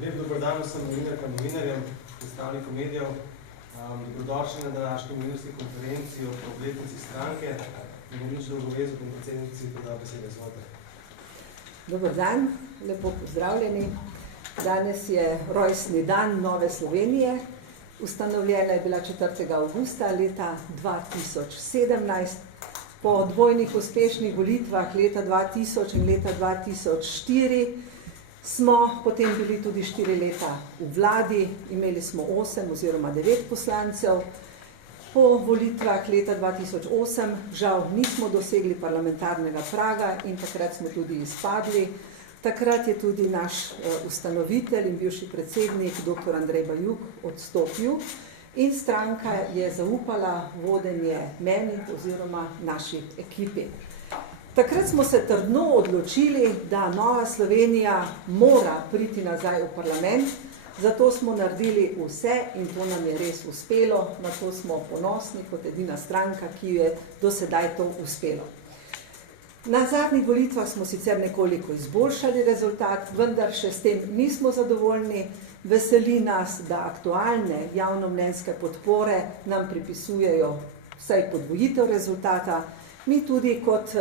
Lep dober dan vsem novinarkam, novinarjem, predstavnikom medijev. Dobrodošli na današnji novinarski konferenciji o obletnici stranke. In nič dolgovezu, kot predsednici predal besede, izvolite. Dober dan, lepo pozdravljeni. Danes je rojstni dan Nove Slovenije. Ustanovljena je bila 4. avgusta leta 2017. Po dvojnih uspešnih volitvah leta 2000 in leta 2004 smo potem bili tudi 4 leta v vladi, imeli smo 8 oziroma 9 poslancev. Po volitvah leta 2008 žal nismo dosegli parlamentarnega praga in takrat smo tudi izpadli. Takrat je tudi naš ustanovitelj in bivši predsednik dr. Andrej Bajuk odstopil in stranka je zaupala vodenje meni oziroma naši ekipi. Takrat smo se trdno odločili, da Nova Slovenija mora priti nazaj v parlament, zato smo naredili vse in to nam je res uspelo, na to smo ponosni kot edina stranka, ki je do sedaj to uspelo. Na zadnjih volitvah smo sicer nekoliko izboljšali rezultat, vendar še s tem nismo zadovoljni. Veseli nas, da aktualne javnomnenjske podpore nam pripisujejo vsaj podvojitev rezultata. Mi tudi kot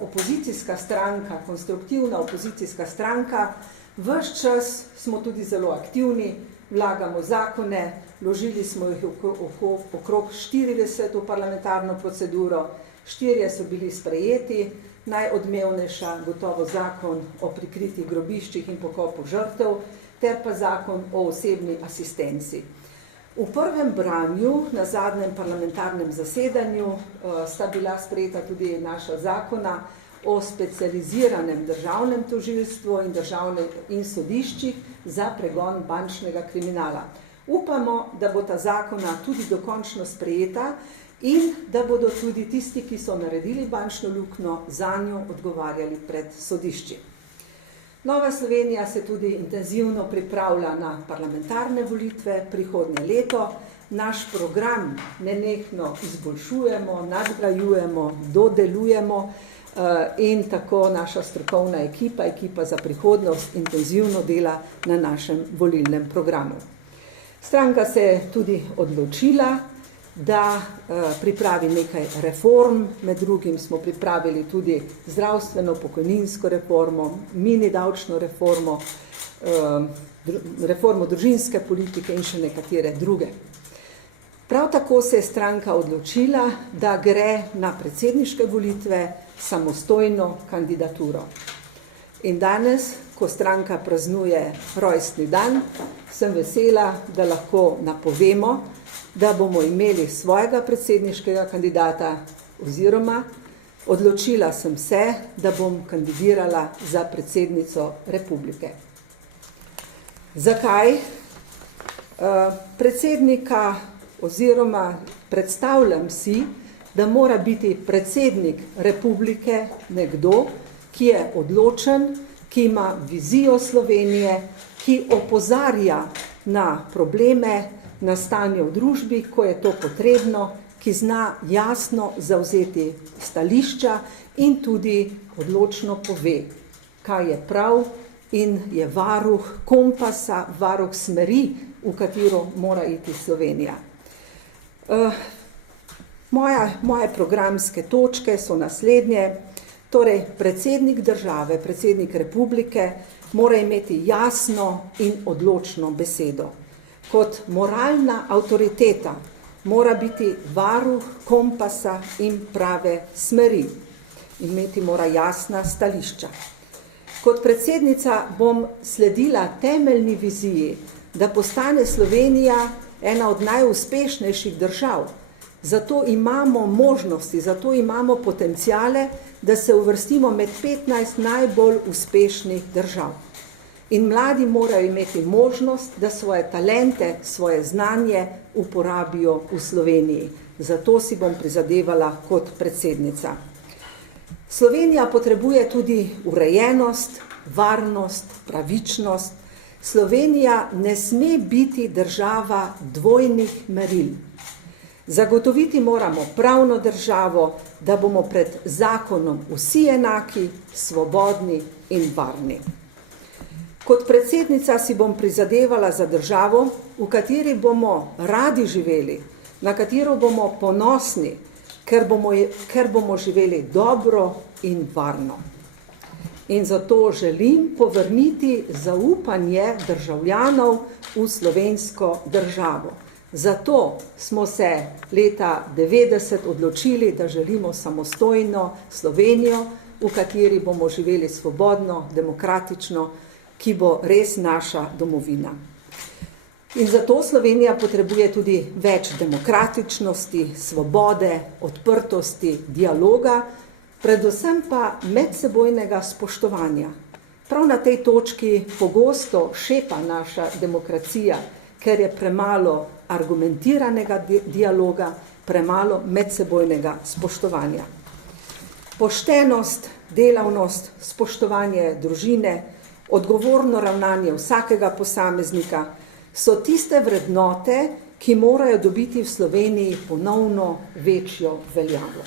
opozicijska stranka, konstruktivna opozicijska stranka, ves čas smo tudi zelo aktivni, vlagamo zakone, vložili smo jih okrog 40 v parlamentarno proceduro, 4 so bili sprejeti, najodmevnejša gotovo zakon o prikritih grobiščih in pokopu žrtev, ter pa zakon o osebni asistenci. V prvem branju, na zadnjem parlamentarnem zasedanju, sta bila sprejeta tudi naša zakona o specializiranem državnem tožilstvu in sodiščih za pregon bančnega kriminala. Upamo, da bo ta zakona tudi dokončno sprejeta in da bodo tudi tisti, ki so naredili bančno luknjo, zanjo odgovarjali pred sodišči. Nova Slovenija se tudi intenzivno pripravlja na parlamentarne volitve prihodnje leto. Naš program nenehno izboljšujemo, nadgrajujemo, dodelujemo in tako naša strokovna ekipa za prihodnost intenzivno dela na našem volilnem programu. Stranka se je tudi odločila, da pripravi nekaj reform, med drugim smo pripravili tudi zdravstveno, pokojninsko reformo, mini davčno reformo, reformo družinske politike in še nekatere druge. Prav tako se je stranka odločila, da gre na predsedniške volitve samostojno kandidaturo. In danes, ko stranka praznuje rojstni dan, sem vesela, da lahko napovemo, da bomo imeli svojega predsedniškega kandidata oziroma odločila sem se, da bom kandidirala za predsednico republike. Zakaj? Predsednika oziroma predstavljam si, da mora biti predsednik republike nekdo, ki je odločen, ki ima vizijo Slovenije, ki opozarja na probleme, na stanje v družbi, ko je to potrebno, ki zna jasno zavzeti stališča in tudi odločno pove, kaj je prav in je varuh kompasa, varuh smeri, v katero mora iti Slovenija. Moje programske točke so naslednje. Torej, predsednik države, predsednik republike mora imeti jasno in odločno besedo. Kot moralna avtoriteta mora biti varuh kompasa in prave smeri. Imeti mora jasna stališča. Kot predsednica bom sledila temeljni viziji, da postane Slovenija ena od najuspešnejših držav. Zato imamo možnosti, zato imamo potenciale, da se uvrstimo med 15 najbolj uspešnih držav. In mladi morajo imeti možnost, da svoje talente, svoje znanje uporabijo v Sloveniji. Zato si bom prizadevala kot predsednica. Slovenija potrebuje tudi urejenost, varnost, pravičnost. Slovenija ne sme biti država dvojnih meril. Zagotoviti moramo pravno državo, da bomo pred zakonom vsi enaki, svobodni in varni. Kot predsednica si bom prizadevala za državo, v kateri bomo radi živeli, na katero bomo ponosni, ker bomo živeli dobro in varno. In zato želim povrniti zaupanje državljanov v slovensko državo. Zato smo se leta 90 odločili, da želimo samostojno Slovenijo, v kateri bomo živeli svobodno, demokratično, ki bo res naša domovina. In zato Slovenija potrebuje tudi več demokratičnosti, svobode, odprtosti, dialoga, predvsem pa medsebojnega spoštovanja. Prav na tej točki pogosto šepa naša demokracija, ker je premalo argumentiranega dialoga, premalo medsebojnega spoštovanja. Poštenost, delavnost, spoštovanje družine, odgovorno ravnanje vsakega posameznika so tiste vrednote, ki morajo dobiti v Sloveniji ponovno večjo veljavo.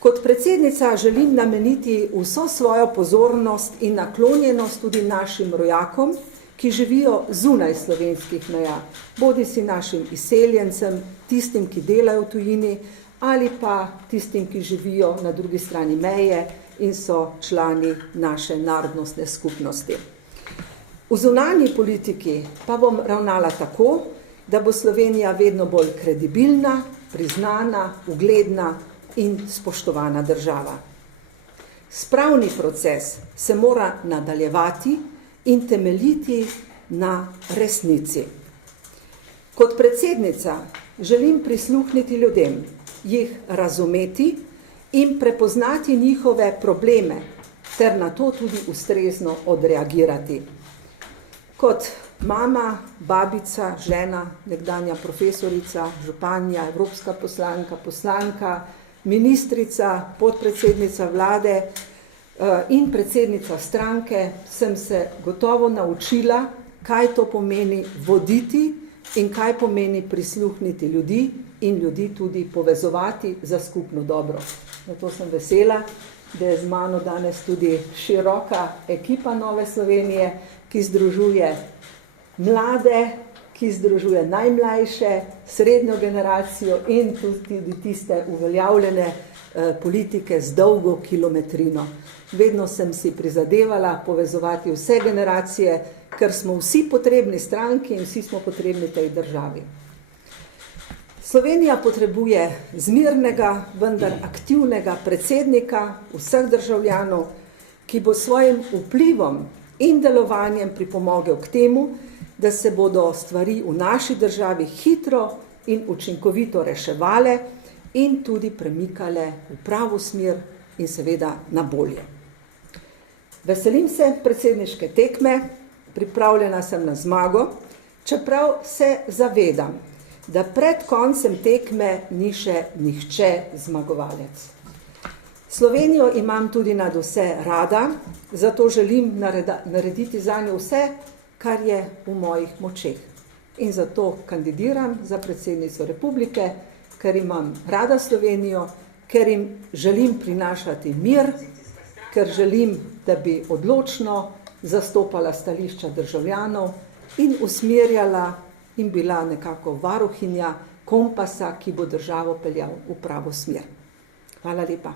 Kot predsednica želim nameniti vso svojo pozornost in naklonjenost tudi našim rojakom, ki živijo zunaj slovenskih meja, bodisi našim izseljencem, tistim, ki delajo v tujini, ali pa tistim, ki živijo na drugi strani meje in so člani naše narodnostne skupnosti. V zunanji politiki pa bom ravnala tako, da bo Slovenija vedno bolj kredibilna, priznana, ugledna in spoštovana država. Spravni proces se mora nadaljevati in temeljiti na resnici. Kot predsednica želim prisluhniti ljudem, jih razumeti in prepoznati njihove probleme, ter na to tudi ustrezno odreagirati. Kot mama, babica, žena, nekdanja profesorica, županja, evropska poslanka, poslanka, ministrica, podpredsednica vlade in predsednica stranke sem se gotovo naučila, kaj to pomeni voditi in kaj pomeni prisluhniti ljudi in ljudi tudi povezovati za skupno dobro. Zato sem vesela, da je z mano danes tudi široka ekipa Nove Slovenije, ki združuje mlade, ki združuje najmlajše, srednjo generacijo in tudi tiste uveljavljene politike z dolgo kilometrino. Vedno sem si prizadevala povezovati vse generacije, ker smo vsi potrebni stranki in vsi smo potrebni tej državi. Slovenija potrebuje zmirnega, vendar aktivnega predsednika vseh državljanov, ki bo svojim vplivom in delovanjem pripomogel k temu, da se bodo stvari v naši državi hitro in učinkovito reševale in tudi premikale v pravo smer in seveda na bolje. Veselim se predsedniške tekme, pripravljena sem na zmago, čeprav se zavedam, da pred koncem tekme ni še nihče zmagovalec. Slovenijo imam tudi nad vse rada, zato želim narediti zanjo vse, kar je v mojih močeh. In zato kandidiram za predsednico republike, ker imam rada Slovenijo, ker jim želim prinašati mir, ker želim, da bi odločno zastopala stališča državljanov in usmerjala in bila nekako varuhinja kompasa, ki bo državo peljal v pravo smer. Hvala lepa.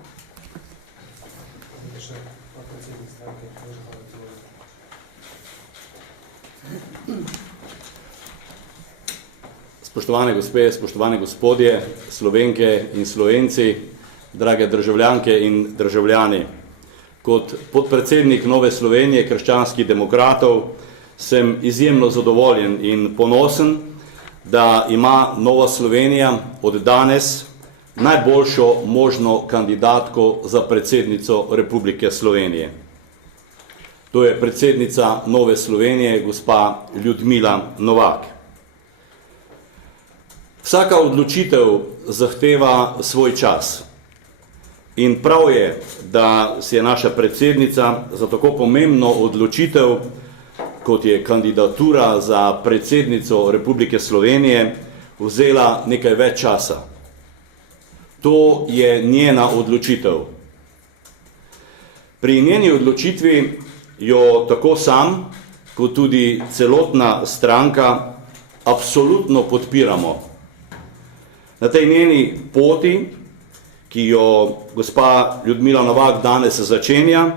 Spoštovane gospe, spoštovane gospodje, Slovenke in Slovenci, drage državljanke in državljani. Kot podpredsednik Nove Slovenije krščanskih demokratov sem izjemno zadovoljen in ponosen, da ima Nova Slovenija od danes najboljšo možno kandidatko za predsednico Republike Slovenije. To je predsednica Nove Slovenije, gospa Ljudmila Novak. Vsaka odločitev zahteva svoj čas. In prav je, da si je naša predsednica za tako pomembno odločitev, kot je kandidatura za predsednico Republike Slovenije, vzela nekaj več časa. To je njena odločitev. Pri njeni odločitvi jo tako sam, kot tudi celotna stranka absolutno podpiramo. Na tej njeni poti, ki jo gospa Ljudmila Novak danes začenja,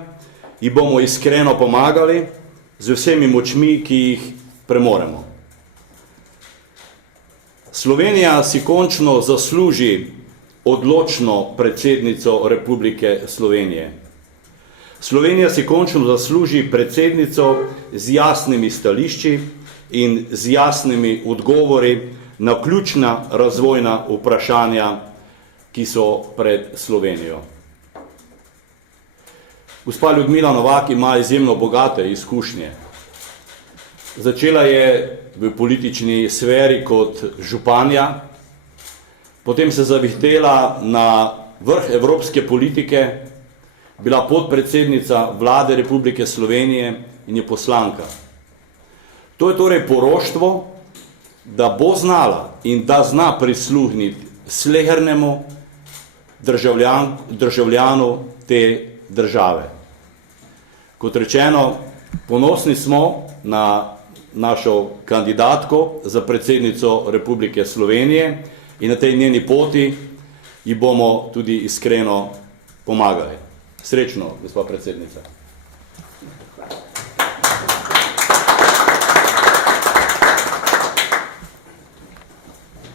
ji bomo iskreno pomagali z vsemi močmi, ki jih premoremo. Slovenija si končno zasluži odločno predsednico Republike Slovenije. Slovenija si končno zasluži predsednico z jasnimi stališči in z jasnimi odgovori na ključna razvojna vprašanja, ki so pred Slovenijo. Gospa Ljudmila Novak ima izjemno bogate izkušnje. Začela je v politični sferi kot županja, potem se zavihtela na vrh evropske politike, bila podpredsednica vlade Republike Slovenije in je poslanka. To je torej poroštvo, da bo znala in da zna prisluhniti slehernemu državljanu te države. Kot rečeno, ponosni smo na našo kandidatko za predsednico Republike Slovenije in na tej njeni poti ji bomo tudi iskreno pomagali. Srečno, gospa predsednica.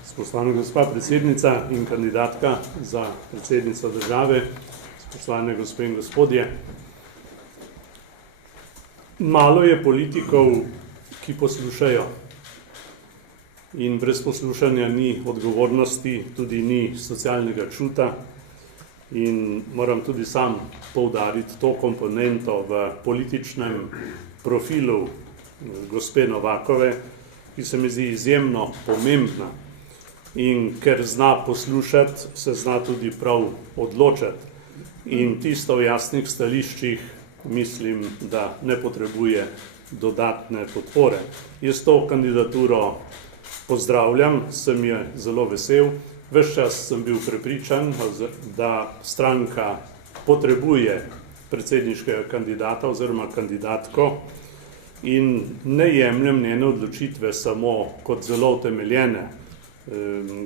Spoštovana gospa predsednica in kandidatka za predsednico države, spoštovane gospe in gospodje. Malo je politikov, ki poslušajo. In brez poslušanja ni odgovornosti, tudi ni socialnega čuta. In moram tudi sam poudariti to komponento v političnem profilu gospe Novakove, ki se mi zdi izjemno pomembna. In ker zna poslušati, se zna tudi prav odločati. In tisto v jasnih stališčih mislim, da ne potrebuje dodatne podpore. Jaz to kandidaturo pozdravljam, sem je zelo vesel. Ves čas sem bil prepričan, da stranka potrebuje predsedniškega kandidata oziroma kandidatko in ne jemljem njene odločitve samo kot zelo utemeljene.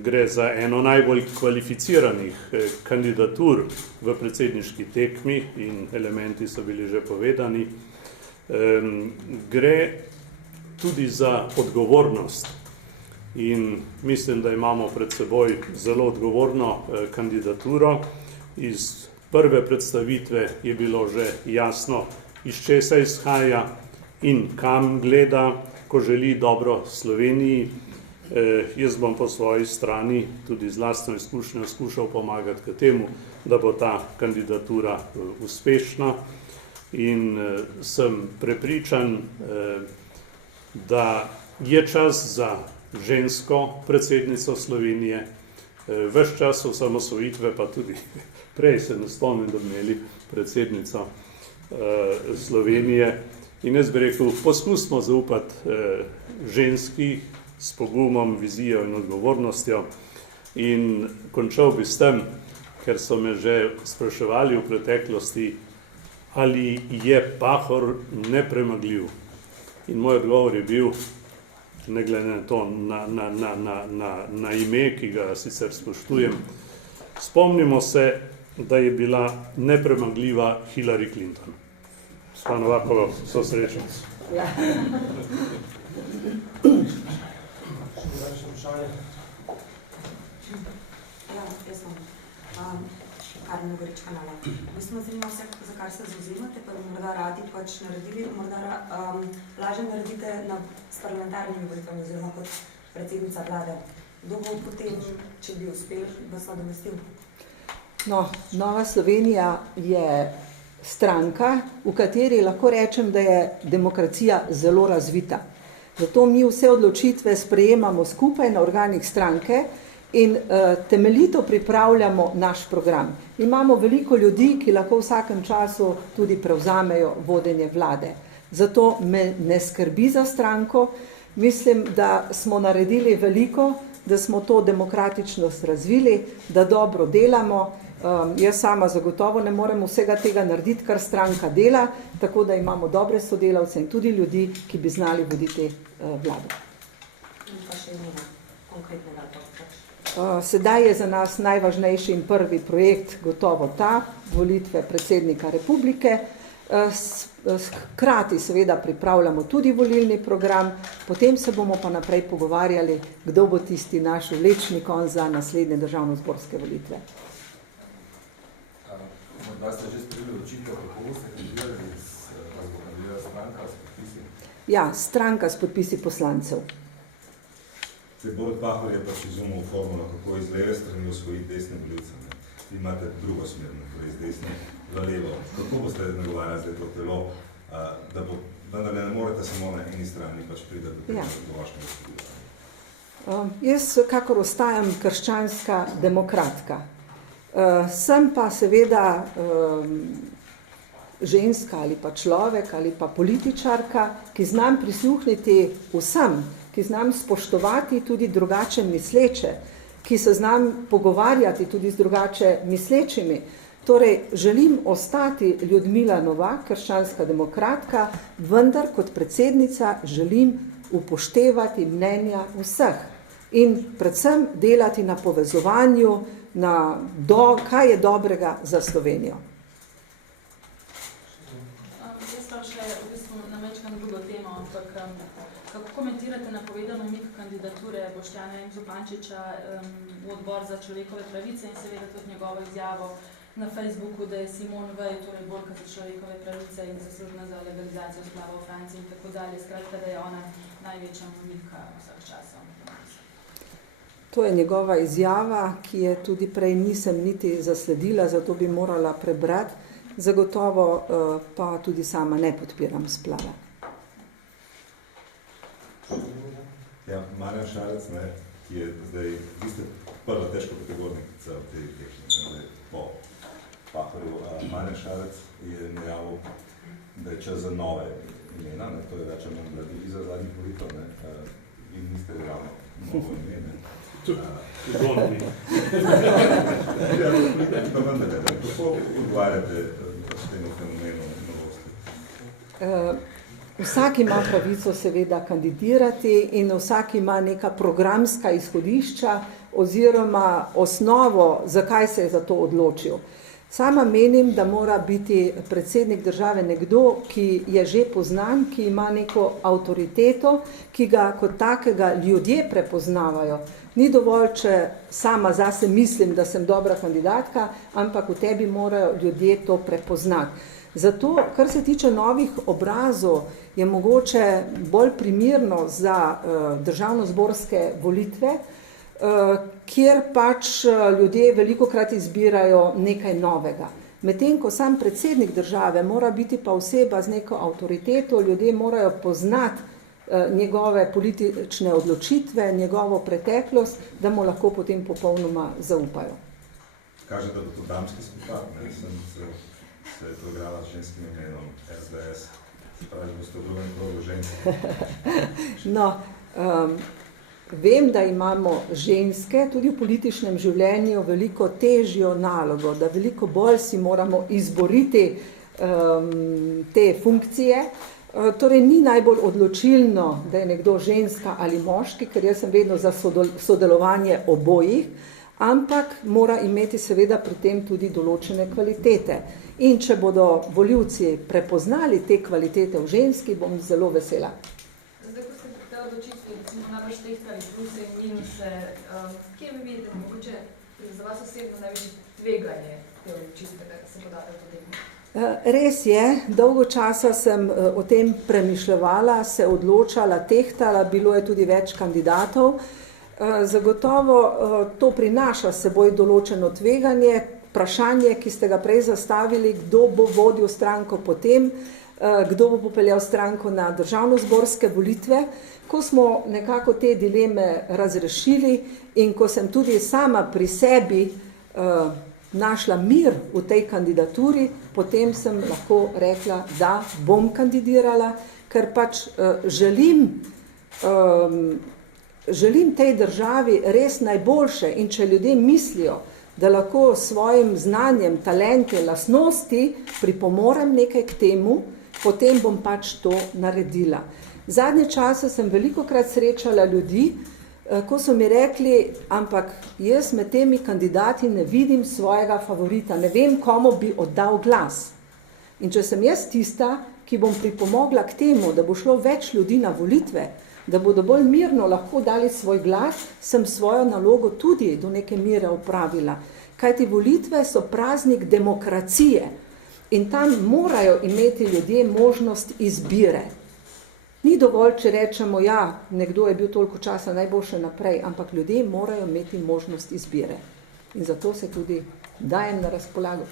Gre za eno najbolj kvalificiranih kandidatur v predsedniški tekmi in elementi so bili že povedani. Gre tudi za odgovornost in mislim, da imamo pred seboj zelo odgovorno kandidaturo. Iz prve predstavitve je bilo že jasno, iz česa izhaja in kam gleda, ko želi dobro Sloveniji. Jaz bom po svoji strani tudi z lastno izkušnjo skušal pomagati k temu, da bo ta kandidatura uspešna in sem prepričan, da je čas za žensko predsednico Slovenije. Ves čas osamosvojitve, pa tudi prej se ne spomnim, da bi imeli predsednico Slovenije. In jaz bi rekel, poskusimo zaupati ženski s pogumom, vizijo in odgovornostjo. In končal bi s tem, ker so me že spraševali v preteklosti, ali je Pahor nepremagljiv. In moj odgovor je bil, ne glede na to, na ime, ki ga sicer spoštujem, spomnimo se, da je bila nepremagljiva Hillary Clinton. Gospa Novakova, vso srečo. Ja. Ja, jaz sem Karmen Ogrič kanala. Mi smo zanimali vse, za kar se zauzemate, pa bi morda radi pač naredili, morda lažje naredite s parlamentarnimi volitvami oziroma kot predsednica vlade. Kdo bo potem, če bi uspel, vas nadomestil? No, Nova Slovenija je stranka, v kateri lahko rečem, da je demokracija zelo razvita. Zato mi vse odločitve sprejemamo skupaj na organih stranke in temeljito pripravljamo naš program. Imamo veliko ljudi, ki lahko v vsakem času tudi prevzamejo vodenje vlade. Zato me ne skrbi za stranko. Mislim, da smo naredili veliko da smo to demokratičnost razvili, da dobro delamo. Jaz sama zagotovo ne morem vsega tega narediti, kar stranka dela, tako da imamo dobre sodelavce in tudi ljudi, ki bi znali voditi vlado. Pa še imena konkretnega Sedaj je za nas najvažnejši in prvi projekt gotovo ta, volitve predsednika republike. Hkrati seveda pripravljamo tudi volilni program, potem se bomo pa naprej pogovarjali, kdo bo tisti naš vlečni konj za naslednje državnozborske volitve. Morda ste že sprejeli odločitev, kako boste kandidirali, vas bo kandidirala stranka s podpisi? Ja, stranka s podpisi poslancev. Borut Pahor je pač izumil formulo, kako iz leve strani osvojiti desne volivce. Vi imate drugo smer, torej iz desne v levo. Kako boste nagovarjali zdaj to telo, da bo, vendar ne morete samo na eni strani pač pridati do vašega spodbuja? Jaz kakor ostajam krščanska demokratka. Sem pa seveda ženska ali pa človek ali pa političarka, ki znam prisluhniti vsem, ki znam spoštovati tudi drugače misleče, ki se znam pogovarjati tudi z drugače mislečimi. Torej, želim ostati Ljudmila Novak, krščanska demokratka, vendar kot predsednica želim upoštevati mnenja vseh in predvsem delati na povezovanju, kaj je dobrega za Slovenijo. Jaz pa še v bistvu namečkam drugo temo, ampak kako komentirate napovedano umik kandidature Boštjana Zupančiča v odbor za človekove pravice in seveda tudi njegovo izjavo na Facebooku, da je Simone Veil, torej borka za človekove pravice in zaslužna za legalizacijo splava v Franciji in tako dalje, skratka, da je ona največja umika vseh časov. To je njegova izjava, ki je tudi prej nisem niti zasledila, zato bi morala prebrati. Zagotovo pa tudi sama ne podpiram splava. Ja, Marjan Šarec, ki je zdaj, vi ste prva težko kategornica v tej tehniki, po Pahorju. Marjan Šarec je najavil, da je čas za nove imena, to je rečemo mladi za zadnjih volitev, vi niste ravno novo ime. Zgodni. Ja, pa vendar, kako odgovarjate s temu fenomenu novosti? Vsak ima pravico seveda kandidirati in vsak ima neka programska izhodišča oziroma osnovo, zakaj se je za to odločil. Sama menim, da mora biti predsednik države nekdo, ki je že poznan, ki ima neko avtoriteto, ki ga kot takega ljudje prepoznavajo. Ni dovolj, če sama zase mislim, da sem dobra kandidatka, ampak v tebi morajo ljudje to prepoznati. Zato, kar se tiče novih obrazov, je mogoče bolj primerno za državnozborske volitve, kjer pač ljudje velikokrat izbirajo nekaj novega. Medtem ko sam predsednik države mora biti pa oseba z neko avtoriteto, ljudje morajo poznati njegove politične odločitve, njegovo preteklost, da mu lahko potem popolnoma zaupajo. Kaže, da bo to damski skupaj, se je to igrala s ženskim imenom SDS, pravi, da boste v drugem krogu ženske. No, vem, da imamo ženske tudi v političnem življenju veliko težjo nalogo, da veliko bolj si moramo izboriti te funkcije. Torej, ni najbolj odločilno, da je nekdo ženska ali moški, ker jaz sem vedno za sodelovanje obojih, ampak mora imeti seveda pri tem tudi določene kvalitete. In če bodo volivci prepoznali te kvalitete v ženski, bom zelo vesela. Zdaj, ko ste pri tej odločitvi, recimo najbolj tehtali pluse in minuse, kje vi vidite, mogoče za vas osebno največje tveganje te odločitve, da se podate v to temo? Res je, dolgo časa sem o tem premišljevala, se odločala, tehtala, bilo je tudi več kandidatov. Zagotovo to prinaša s seboj določeno tveganje, vprašanje, ki ste ga prej zastavili, kdo bo vodil stranko potem, kdo bo popeljal stranko na državnozborske volitve. Ko smo nekako te dileme razrešili in ko sem tudi sama pri sebi našla mir v tej kandidaturi, potem sem lahko rekla, da bom kandidirala, ker pač želim želim tej državi res najboljše in če ljudje mislijo, da lahko s svojim znanjem, talente, lastnosti pripomorem nekaj k temu, potem bom pač to naredila. Zadnje čase sem velikokrat srečala ljudi, ko so mi rekli, ampak jaz med temi kandidati ne vidim svojega favorita, ne vem, komu bi oddal glas. In če sem jaz tista, ki bom pripomogla k temu, da bo šlo več ljudi na volitve, da bodo bolj mirno lahko dali svoj glas, sem svojo nalogo tudi do neke mere opravila. Kajti volitve so praznik demokracije in tam morajo imeti ljudje možnost izbire. Ni dovolj, če rečemo, ja, nekdo je bil toliko časa najboljše naprej, ampak ljudje morajo imeti možnost izbire. In zato se tudi dajem na razpolago.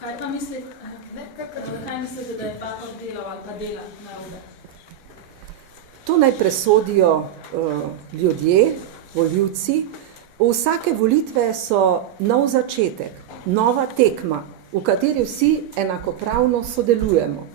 Kaj pa mislite, da je Pahor delal ali pa dela narobe? To naj presodijo ljudje, volivci. Vsake volitve so nov začetek, nova tekma, v kateri vsi enakopravno sodelujemo.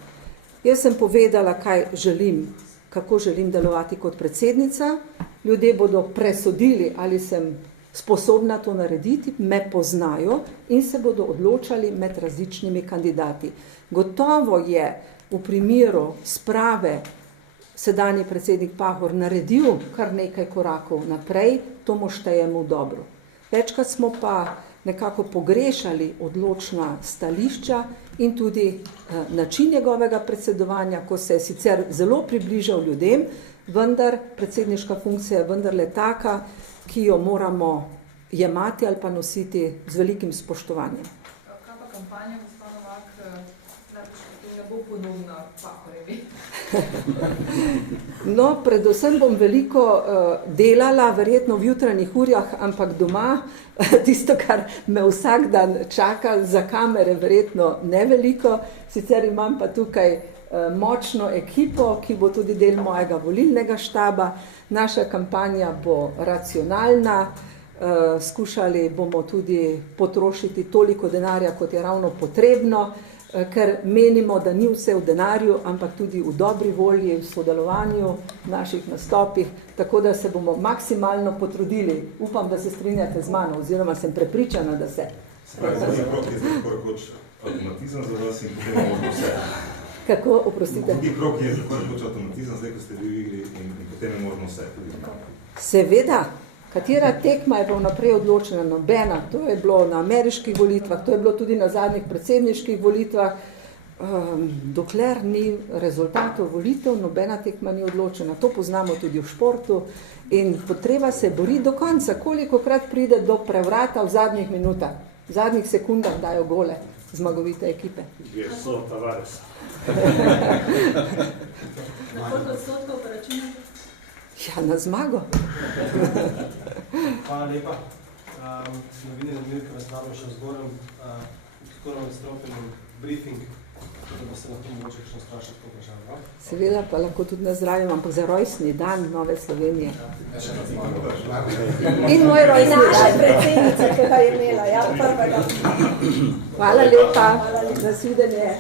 Jaz sem povedala, kaj želim, kako želim delovati kot predsednica. Ljudje bodo presodili, ali sem sposobna to narediti, me poznajo in se bodo odločali med različnimi kandidati. Gotovo je v primeru sprave sedanji predsednik Pahor naredil kar nekaj korakov naprej, to mu štejemo dobro. Večkrat smo pa nekako pogrešali odločna stališča in tudi način njegovega predsedovanja, ko se je sicer zelo približal ljudem, vendar predsedniška funkcija je vendarle taka, ki jo moramo jemati ali pa nositi z velikim spoštovanjem. Kaj pa kampanja, gospod Novak, ne bo podobna Pahorjevi? No, predvsem bom veliko delala, verjetno v jutranjih urjah, ampak doma, tisto, kar me vsak dan čaka, za kamere verjetno ne veliko, sicer imam pa tukaj močno ekipo, ki bo tudi del mojega volilnega štaba. Naša kampanja bo racionalna, skušali bomo tudi potrošiti toliko denarja, kot je ravno potrebno, ker menimo, da ni vse v denarju, ampak tudi v dobri volji, v sodelovanju, v naših nastopih, tako da se bomo maksimalno potrudili. Upam, da se strinjate z mano, oziroma sem prepričana, da se. Spravi, zadnji krok je zdaj rekoč avtomatizem za vas in potem možno vse. Kako, oprostite? Drugi krok je rekoč avtomatizem, zdaj, ko ste vi v igri in potem je možno vse. Seveda. Katera tekma je bila naprej odločena? Nobena. To je bilo na ameriških volitvah, to je bilo tudi na zadnjih predsedniških volitvah. Dokler ni rezultatov volitev, nobena tekma ni odločena. To poznamo tudi v športu in potreba se bori do konca. Kolikokrat pride do prevrata v zadnjih minutah, v zadnjih sekundah dajo gole zmagovite ekipe. Jesu, Tavares. Na koliko odstotkov pa računate? Ja, na zmago. Hvala lepa. Novinarji Milka razpravljamo še zgorem, skoraj nastropenem briefing, da bi se lahko mogoče kakšno sprašati po vprašanju. Seveda pa lahko tudi nazdravim, ampak za rojstni dan Nove Slovenije. In moj rojstni dan. Naša predsednica, ki ga je imela, ja, prvega. Hvala lepa. Nasvidenje.